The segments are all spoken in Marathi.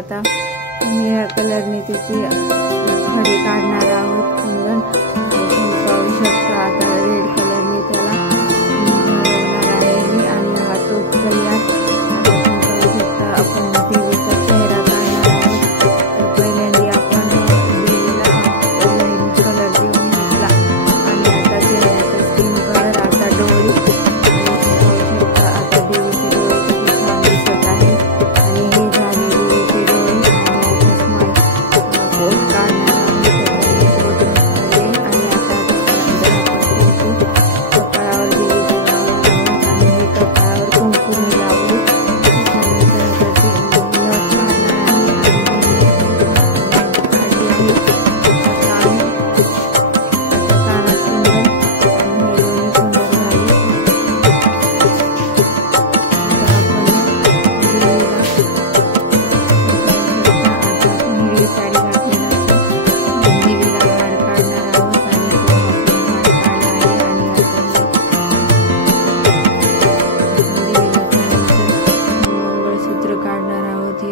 आता निळ्या कलरने त्याची खडे काढणार आहोत. कुंदन पाहू शकता आता रेड कलरने त्याला बनवणार आहे मी. आणि हा टोप तयार. आता तुम्ही पाहू शकता आपण देवीचा चेहरा काढणार आहोत. तर पहिल्यांदा आपण देवीला ऑरेंज कलर देऊन घेतला आणि आता चेहऱ्याचा स्किन कलर, आता डोळे. पाहू शकता आता देवीचे डोळे किती छान दिसत आहे. आणि हे झाले देवीचे डोळे. आणि आता स्माईल पोस्ट काढणार आहोत. आणि आता कपाळावर देवीच्या लावणार आहोत. आणि हे कपाळावर कुंकुम लावू.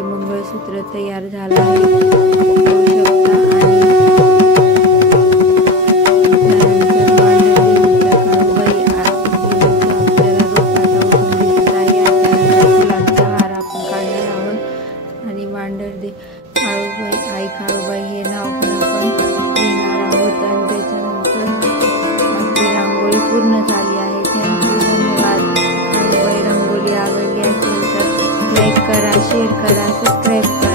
मंगळसूत्र तयार झालं आहे. आणि मांडर काळूबाई, आई काळूबाई हे नाव पण आपण घेणार आहोत. आणि त्याच्यानंतर आपली रांगोळी पूर्ण झाली आहे. थँक्यू, धन्यवाद. काळूबाई रांगोळी आवडली असेल तर लाईक करा, शेअर करा, सबस्क्राईब करा.